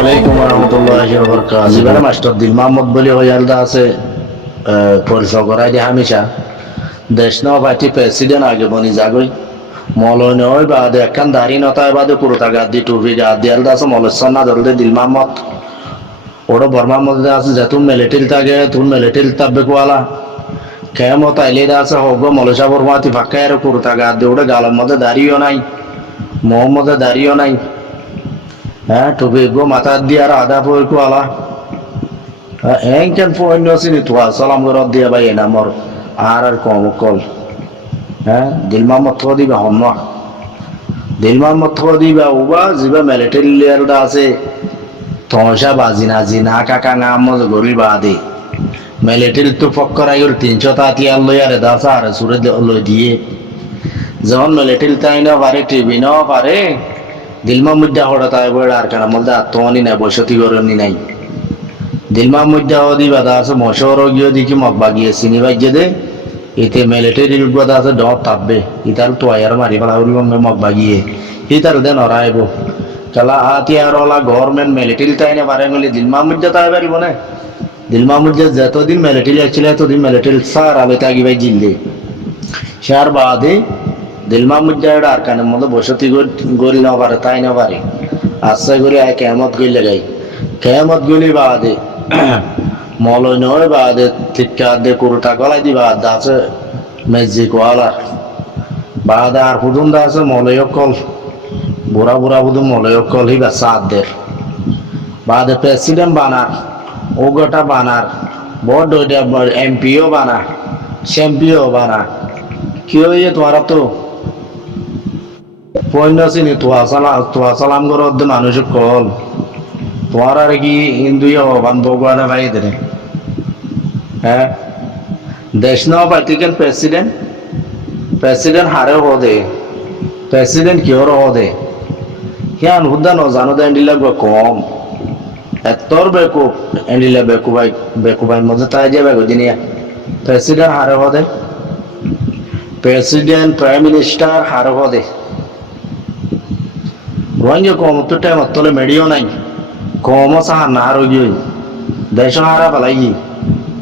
আলাইকুম রহমতুল্লাহি ওয়া বারাকাতুহু। জিবারে মাস্টার দিল মোহাম্মদ বলি হয়ালদা আছে পরিচয় করাই দিয়ে হামেশা দেশ ন পার্টি প্রেসিডেন্ট আগে বনি যাগই মলয় নয় বাদে একখান দাড়ি নতায় বাদে পুরোটা গাদ্দি টুপি গাদ্দি আলদা আছে মলস্বর না ধরলে দিল মোহাম্মদ ওটা বর্মার মধ্যে আছে যে তুমি মিলিটারি থাকে তুমি মিলিটারি তাব্বে কোয়ালা কেমত আইলে আছে হোক মলসা বর্মাতি ফাঁকা আর পুরোটা গাদ্দি ওটা গালের মধ্যে দাড়িও নাই মোহাম্মদে দাড়িও নাই। হ্যাঁ টুপি গো মাথা দিয়ে আর আধা পয় কোয়ালা হ্যাঁ কেন পয়ন্য চিনি তো সালাম করে দিয়ে ভাই এনা মর আর কম কল হ্যাঁ দিল মোহাম্মদ থো দিবা হন না দিল মোহাম্মদ থো দিবা উবা জিবা মিলিটারি লেয়ারটা আছে তমসা বাজি না জি না কাকা না মজ গরি বাদে মিলিটারি তো ফক্কর আইর 300 তাতিয়ার লই আরে দাসা আর সুরে লই দিয়ে যখন মিলিটারি তাই না পারে টিভি না পারে দিলমা মুদ্দা হড়া তাই বড় আর কানা মধ্যে আত্মনি না বসতি গরনি নাই দিলমা মুদ্দা হদি বাদা আছে মশর গিয়ে দেখি মগ বাগিয়ে চিনি বাজিয়ে দে এতে মিলিটারি বাদা আছে ডর তাপবে ইতার তো আয়ার মারি ফেলা উড়ি মগ বাগিয়ে ইতার দে নরাইব কালা আতিয়ার ওলা গভর্নমেন্ট মিলিটারি তাই না পারে বলে দিলমা মুদ্দা তাই পারিব না দিলমা মুদ্দা যতদিন মিলিটারি আছিল ততদিন মিলিটারি সার আবে তাগি ভাই জিল্লে শার বাদে দিলমা মুদ্দাটা আর কানের মধ্যে বসতি গড়ি না পারে তাই না পারে আশা করে আয় কেমত গইলে গাই কেমত গলি বাদে মলয় নয় বাদে ঠিকা দে কুরুটা গলাই দি বাদ আছে মেজিক ওয়ালা বাদে আর হুদুন দা আছে মলয় কল বুড়া বুড়া হুদুন মলয় কল হিবা সাত দে বাদে প্রেসিডেন্ট বানার ওগটা বানার বড় এমপিও বানা চ্যাম্পিয়ন বানা কি হইয়ে তোমারা তো পয়না চিনি তোয়া সালাম করো মানুষ কল তোমার আর কি হিন্দু হবান ভগবান ভাই দেনে হ্যাঁ দেশ ন পার্টিকেন প্রেসিডেন্ট প্রেসিডেন্ট হারে হদে প্রেসিডেন্ট কিহর হদে হিয়ান হুদা ন জানো দে এন্ডিলা কম এতর বেকুব এন্ডিলা বেকুবাই মধ্যে তাই যে বেগো দিনিয়া প্রেসিডেন্ট হারে হদে প্রেসিডেন্ট প্রাইম মিনিস্টার হারে হদে রোহিঙ্গা কম তো টাইম তলে মেডিও নাই কম সাহার না আর গিয়ে দেশ হারা পালাই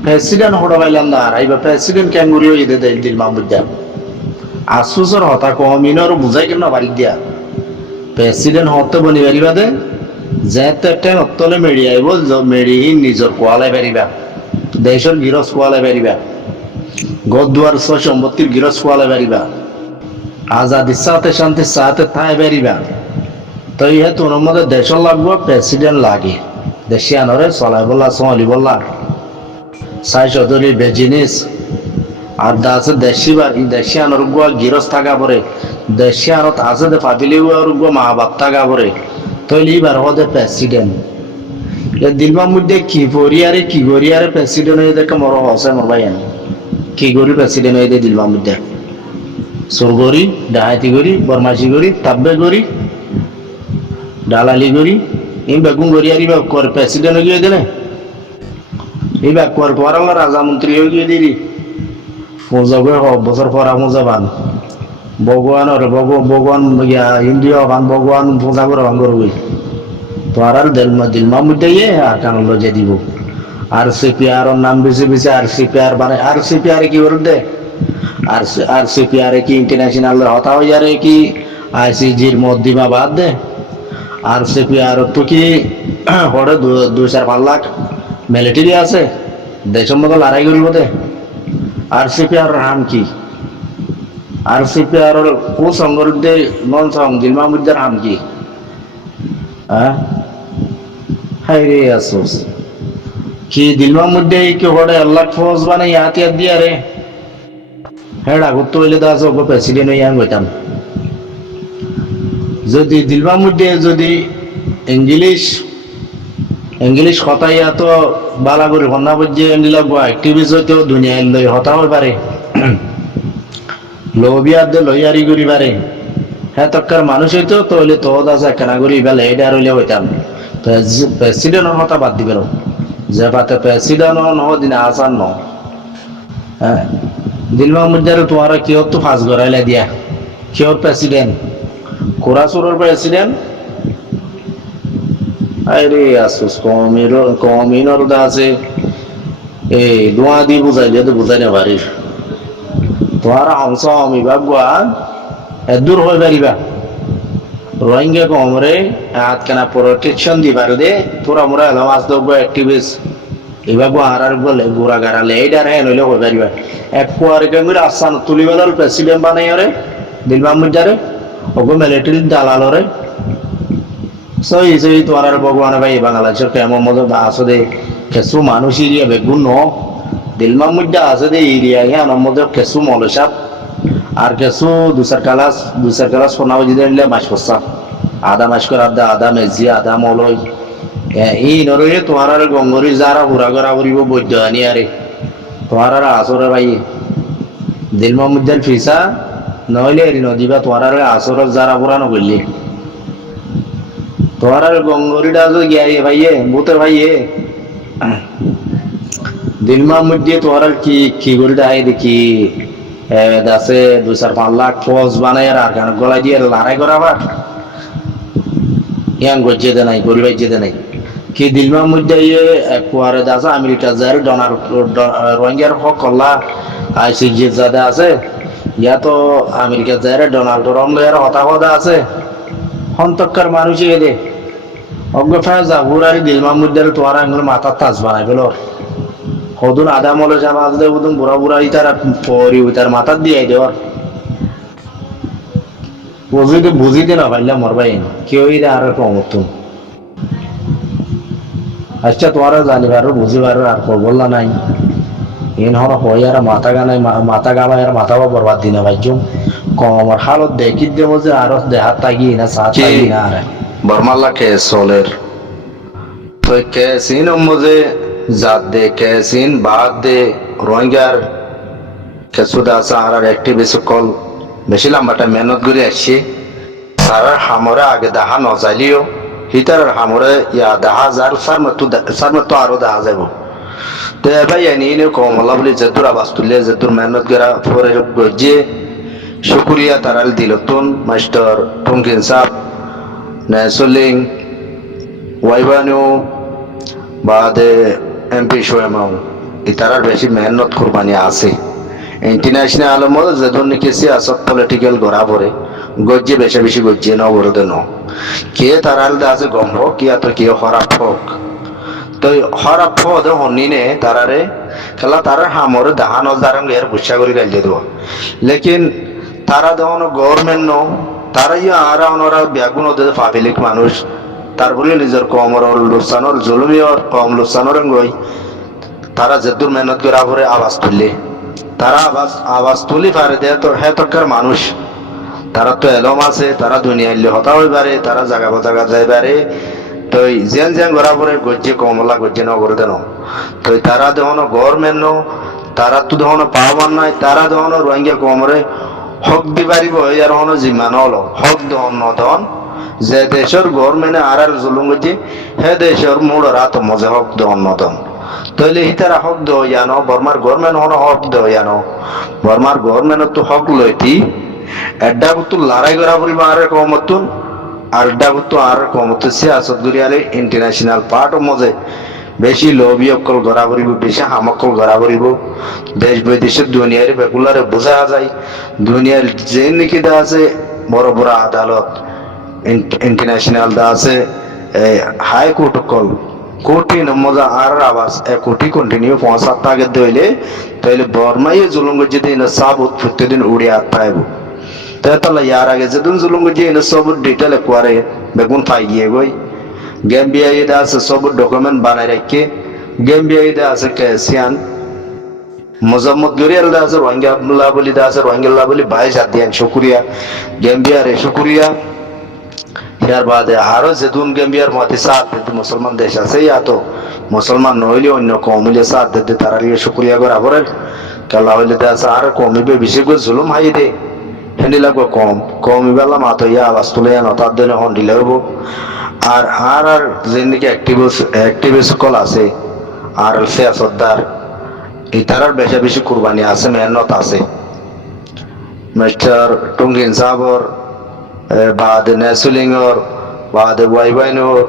প্রেসিডেন্ট হড় পাইলাম না আর আইবা প্রেসিডেন্ট ক্যাঙ্গুরি হয়ে দে দিল মাহমুদা আসুসর হতা কম ইনর বুঝাই কেন পারি দিয়া প্রেসিডেন্ট হতে বনি পারিবা দে যেতে টাইম তলে মেডি আইব মেডি নিজর কোয়ালাই পারিবা দেশের গিরস কোয়ালাই পারিবা গদুয়ার সম্পত্তির গিরস কোয়ালাই পারিবা আজাদির সাথে শান্তির সাথে থাই পারিবা তো ইহে তোর মধ্যে দেশও লাগবো প্রেসিডেন্ট লাগে দেশি আনরে চলাই বললা চলি বললা চাই চৌধুরী বেজিনিস আর দা আছে দেশি আনর গুয়া গিরস থাকা পরে দেশি আনত আছে দে পাবিলি গুয়া মা বাপ থাকা পরে তৈলি বার হদে প্রেসিডেন্ট দিলমা মধ্যে কি পরিয়ারে কি গরিয়ারে প্রেসিডেন্ট হয়ে দেখে মর হসে মর ভাই কি গরি প্রেসিডেন্ট হয়ে দে দিলমা মধ্যে সুরগরি ডাহাতি গরি বরমাসি গরি তাব্বে গরি ডালালি গরি এই বেগুন গরিয়ারি বা কর প্রেসিডেন্ট হয়ে দিলে এই বা কর পরালা রাজা মন্ত্রী হয়ে দিলি মজা করে বছর পরা মজা বান ভগবান ভগবান ইন্ডিয়া বান ভগবান পূজা করে ভাঙ করবি তো আর দিলমা মধ্যে আর কান লজে দিব আর সিপিআর নাম বেশি বেশি আর সিপিআর বানায় আর সিপিআর কি করে দে আর সিপিআর কি ইন্টারন্যাশনাল হতা হয়ে রে কি আইসিজির মধ্যিমা বাদ দে আর সিপিআর তো কি হরে 2-4 লাখ মিলিটারি আছে দেশের মতো লড়াই করিব দে আর সিপিআর হাম কি আর সিপিআর ও সংগঠন নন সং দিলমা মুদ্দার হাম কি হ্যাঁ হাই রে আসোস কি দিলমা মধ্যে কি হরে আল্লাহ ফৌজ বানাই হাতিয়ার দিয়া রে হ্যাঁ আগত হইলে তো আছে প্রেসিডেন্ট হইয়া গইতাম যদি দিলমা মধ্যে যদি ইংলিশ হতাইয়া তো বালা করে হন্না বজ্জে এন্ডিলা অ্যাক্টিভিস্ট হইতেও দুনিয়া লই হতা হই পারে লোবিয়ার দে লইয়ারি করি পারে হ্যাঁ তক্কার মানুষ হইতো তো হইলে তো আছে কেনা করি বেলা এইটা হইলে হইতাম তো প্রেসিডেন্টের হতা বাদ দিবে যে পাতে প্রেসিডেন্ট দিন আসান ন হ্যাঁ দিলমা মধ্যে তোমার কেউ তো ফাঁস গড়াইলে দিয়া কেউ প্রেসিডেন্ট কোরাসুরের প্রেসিডেন্ট আরে আসুস কমিনর দা আছে এই দোয়া দি বুঝাইলে তো বুঝাই না পারিস তোমার হংস আমি ভাববা দূর হয়ে পারিবা রোহিঙ্গা কমরে হাত কেনা প্রোটেকশন দিবার দে তোরা মোরা এলাম আজ তো অ্যাক্টিভিস্ট এবার আর বলে গোড়া গাড়ালে এইটার হ্যাঁ নইলে হয়ে পারিবা এক কুয়ারে কেমন আসান তুলিবেলার প্রেসিডেন্ট বানাই রে দিল মাহমুদারে ওগো মিলিটারি দালালরে সই সই তোমার আর ভগবান ভাই বাংলাদেশের কেমন মতো আছে দে কিছু মানুষ এরিয়া বেগুন ন দিল মাহমুদা আছে দে এরিয়া হ্যাঁ মধ্যে কিছু মলসাপ আর কিছু দুসার কালাস সোনা বাজি দিলে মাস করছাম আধা মাস করে আধা মেজি আধা মলই এই নরয়ে তোমার আর গঙ্গরি যারা হুরা করা করিব বৈদ্য আনি আরে তোমার আর আসরে ভাই দিল মাহমুদার ফিসা নইলে এরি নদীবা তোমার আর আসর যারা পুরানো করলি তোমার আর গঙ্গরিটা তো গিয়ে ভাইয়ে ভূতের ভাইয়ে দিল মাহমুদ তোমার আর কি করে দেয় দেখি আছে 2-4-5 লাখ পোস্ট বানাই আর গান গলায় দিয়ে লড়াই করাবার ইয়াং গজ্জে দে নাই গরিবাই যেতে নাই কি দিল মাহমুদ কুয়ারে আছে আমেরিকা যার ডনার রোহিঙ্গার হক কল্লা আইসিজি যাদে আছে ইয়া তো আমেরিকা যার ডোনাল্ড ট্রাম্প এর হতা আছে হন্তকার মানুষ দে অজ্ঞ ফেজা হুরারি দিল মাহমুদের তোমার আঙ্গুল মাথার তাজ বানাই ফেল সদুন আধা মলে যাবা আসলে ওদুন বুড়া বুড়া ইতার পরি তার মাথার দিয়ে দেওয়ার বুঝিতে না পারলাম মরবাই কেউ আর কমতুন আচ্ছা তোমার জানিবার বুঝিবার আর বললা নাই এন হর হয় আর মাথা গাবাই আর মাথা বা বরবাদ দিনা ভাইজুম কমর হালত দেখি দেব যে আরো দেহাত তাগি না সাত তাগি না আর বর্মাল্লা কে সোলের তো কেসিন মজে জাত দে কেসিন বাদ দে রোহিঙ্গার কেসুদা সাহারার অ্যাক্টিভিস্ট কল বেশি লম্বাটা মেহনত করে আসছে সারার হামরে আগে দেখা নজাইলিও হিতার হামরে ইয়া দেখা যার সার মতো আরো দেখা যাব তো এবার এনে কমলা বলে যেদুর আবাস তুললে যেদুর মেহনত করা পরে গজিয়ে শুক্রিয়া তারাল দিলতুন মাস্টার টুঙ্কিন সাহ নেসলিং ওয়াইবানু বাদে এমপি শোয়েমাও ইতারার বেশি মেহনত কুরবানি আছে ইন্টারন্যাশনাল মধ্যে যেদুর নাকি সিয়াসত পলিটিক্যাল গড়া পড়ে গজ্জে বেশি গজ্জে নবরদে ন কে তারাল দা আছে গম হোক কিয়া তো কে হরাপ হোক তো হরাপ হদে হনিনে তারারে খেলা তারার হামরে দাহান দারং এর বুঝা করে গাইলে দেব লেকিন তারা দেওয়ান গভর্নমেন্ট ন তারা ইয়া আর ওনারা ব্যাগুন ওদের পাবলিক মানুষ তারপরে নিজের কমর লোকসানোর জলুমিয়র কম লোকসানোর গই তারা যেদুর মেহনত করে আবরে আওয়াজ তুললে তারা আওয়াজ তুলি পারে দে তো হে তরকার মানুষ তারা তো এলম আছে তারা দুনিয়াইলে হতা হই পারে তারা জায়গা যাই পারে তো যেন গড়া পরে গজ্জে কমলা গজ্জে ন করে দেন তো তারা দেওয়ান গভর্নমেন্ট ন তারা তো দেওয়ান পাওয়ার নাই তারা দেওয়ান রোহিঙ্গা কমরে হক দি পারিব আর হন জিম্মান হলো হক দন নদন যে দেশের গভর্নমেন্টে আর জুলুম গজি হে দেশের মূল রাত মজা হক দন নদন তইলে হিতারা হক দয়ানো বর্মার গভর্নমেন্ট হন হক দয়ানো বর্মার গভর্নমেন্ট তো হক লইতি এড্ডা কুতু লড়াই করা পরিব আর কমতুন আর এড্ডা কুতু আর কমতু সিয়াসত গুরিয়ালে ইন্টারন্যাশনাল পার্ট মজে বেশি লোভী অকল গড়া করিব বেশি হামকল গড়া করিব দেশ বিদেশের দুনিয়ার বেগুলারে বোঝা যায় দুনিয়ার যে নাকি দা আছে বড় বড় আদালত ইন্টারন্যাশনাল দা আছে হাই কোর্ট অকল কোটি নমজা আর আবাস 1 কোটি কন্টিনিউ 5-7 আগে দইলে তাইলে বর্মাই জুলুম যদি না সাবুত প্রতিদিন উড়িয়া পাইব তাহলে ইয়ার আগে যেদিন জুলুম যে না সব ডিটেল করে বেগুন পাই গিয়ে গই গেমবিয়া ইদা আছে সব ডকুমেন্ট বানাই রাখে গেমবিয়া ইদা আছে কেসিয়ান মোজাম্মদ গরিয়াল দা আছে রোহিঙ্গা আব্দুল্লাহ বলি দা আছে রোহিঙ্গা বলি 22 দিন শুকরিয়া গেমবিয়া রে শুকরিয়া ইয়ার বাদে আরো যেদিন গেমবিয়ার মতে সাথ দিতে মুসলমান দেশ আছে ইয়া তো মুসলমান নইলে অন্য কমিলে সাথ দিতে তারা লিয়ে শুকরিয়া করা পরে কাল্লা হইলে দা আছে আর কমিবে বেশি করে জুলুম হাই দে হেন্দি লাগবে কম বেলা মাতো ইয়া আওয়াজ তুলে নতার দিন হন দিলে হবো আর যেদিকে অ্যাক্টিভিস্ট কল আছে আর সিয়াসতদার এই তারার বেশি কুরবানি আছে মেহনত আছে মিস্টার টুঙ্গিন সাবর বাদে নেসুলিংর বাদে ওয়াইবাইনোর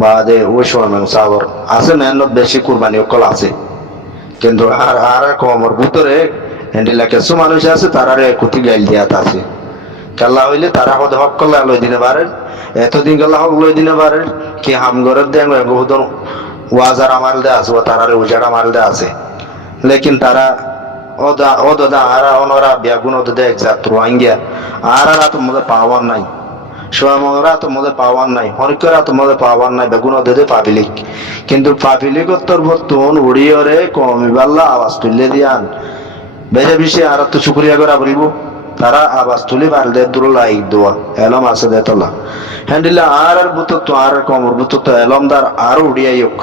বাদে ওই সময় সাগর আছে মেহনত বেশি কুরবানি অকল আছে কিন্তু আর আর কমর ভিতরে হ্যান্ডিলা কিছু মানুষ আছে তারারে কুতি গাইল দিয়াত আছে কাল্লা হইলে তারা হদ হক করলে লই দিনে পারেন এতদিন কাল্লা হক লই দিনে পারেন কি হাম গরত দেন বহুদন ওয়াজার আমাল দে আছে ও তারারে উজাড় আমাল দে আছে লেকিন তারা ওদা ওদা আর ওনরা বিয়াগুন ওদা দেখ যাত্র আঙ্গিয়া আর তো মধ্যে পাওয়ার নাই সোয়ামরা তো মধ্যে পাওয়ার নাই হরিকরা তো মধ্যে পাওয়ার নাই বেগুন ওদে পাবিলিক কিন্তু পাবিলিক উত্তর বর্তমান উড়িয়রে কমিবাল্লা আওয়াজ তুললে দিয়ান বেজে বিষয়ে আর তো শুক্রিয়া করা বলব তারা আওয়াজ তুলি বালদের দূর লাইক দোয়া এলম আছে দেতলা হ্যান্ডিলে আর বুত তো আর কমর বুত তো এলমদার আর উড়িয়াই হোক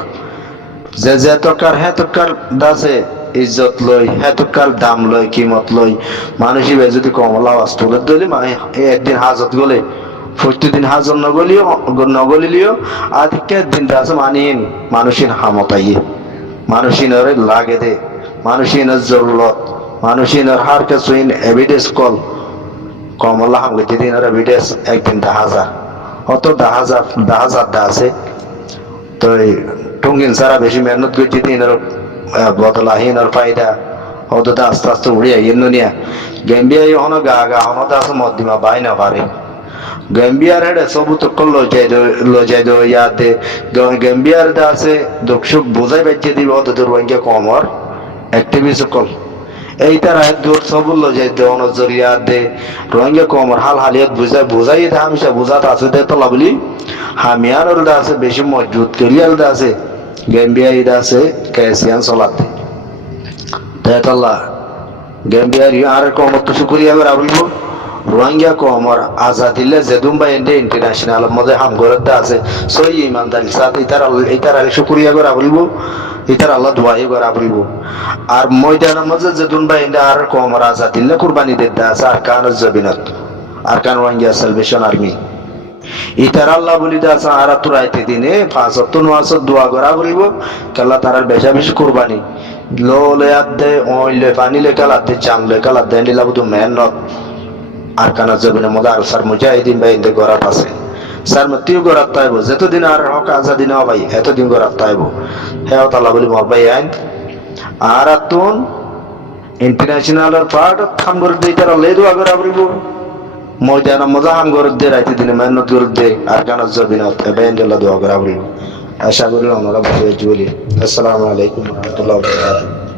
যে যে তকার হ্যাঁ তকার দাসে ইজ্জত লই হ্যাঁ তকার দাম লই কিমত লই মানুষই যদি কমলা আওয়াজ তুলে দিলি মানে একদিন হাজত গলে প্রতিদিন হাজর নগলিলিও আধিক্যের দিনটা আছে মানিন মানুষের হামতাইয়ে মানুষের লাগে দে মানুষের জরুরত মানুষের হার কিছুইন এভিডেন্স কল কমলা হামগে যেদিন এভিডেন্স একদিন 10,000 অত 10,000 দা আছে তো টুঙ্গিন সারা বেশি মেহনত করে যেদিন বদলাহীন আর ফায়দা অত আস্তে আস্তে উড়িয়ে নিয়া গেম্বিয়া হন গা গা হন আছে মধ্যমা বাই না পারে গেম্বিয়ার হেডে সবু তো লজাই দো ইয়াতে গেম্বিয়ার দা আছে দক্ষুক বোঝাই বাজ্যে দিব অত দূর বাঙ্গিয়া কমর অ্যাক্টিভিস্ট কল এই তারা দূর সবু লজাই দে অনজরিয়া দে রোহিঙ্গা কমর হাল হালিয়াত বুঝাই দে হামেশা বুঝাত আছে দে তো লাভলি হামিয়ার দা আছে বেশি মজবুত করিয়াল দা আছে গেম্বিয়া ইদা আছে ক্যাসিয়ান চলাতে দেতল্লা গেম্বিয়ার আর কমর তো শুকরিয়া করে বলবো রোহিঙ্গা কমর আজাদিল্লে জেদুম্বা এন্ডে ইন্টারন্যাশনাল মধ্যে হামগরত আছে সই ইমানদারি সাথে ইতার শুকরিয়া করা বলবো ইতার আল্লাহ দোয়াই করা বলবো আর ময়দানের মধ্যে জেদুম্বা এন্ডে আর কমর আজাদিল্লে কুরবানি দিতে আছে আরকান জবিনত আরকান রোহিঙ্গা সালভেশন আর্মি ইতার আল্লাহ বলিতে আছে আর তুরাইতে দিনে 5 ওয়াক্ত নামাজ দোয়া করা বলবো কাল্লা তারার বেশা বেশি কুরবানি লোলে আদে ওইলে পানি লে কালা দে চামলে কালা দেন লাবু মেহনত আর কানা জমিনের মধ্যে আর স্যার মুজাহিদিন ভাই ইন্দে গড়াত আছে স্যার মতিও গড়াত তাইব যতদিন আর হক আজাদি না ভাই এতদিন গড়াত তাইব হ্যাঁ তাল্লাহ বলি মর ভাই আইন আর তুন ইন্টারন্যাশনাল পার্ট খাম করে দিই তারা লে দোয়া করা বলবো ময়দান মজা হাম করে দে রাইতে দিনে মেহনত করে দে আর কানা জমিনত ভাই ইন্দে দোয়া করা বলবো আশা করি আমরা বুঝে বলি আসসালামু আলাইকুম ওয়া রাহমাতুল্লাহি ওয়া বারাকাতুহু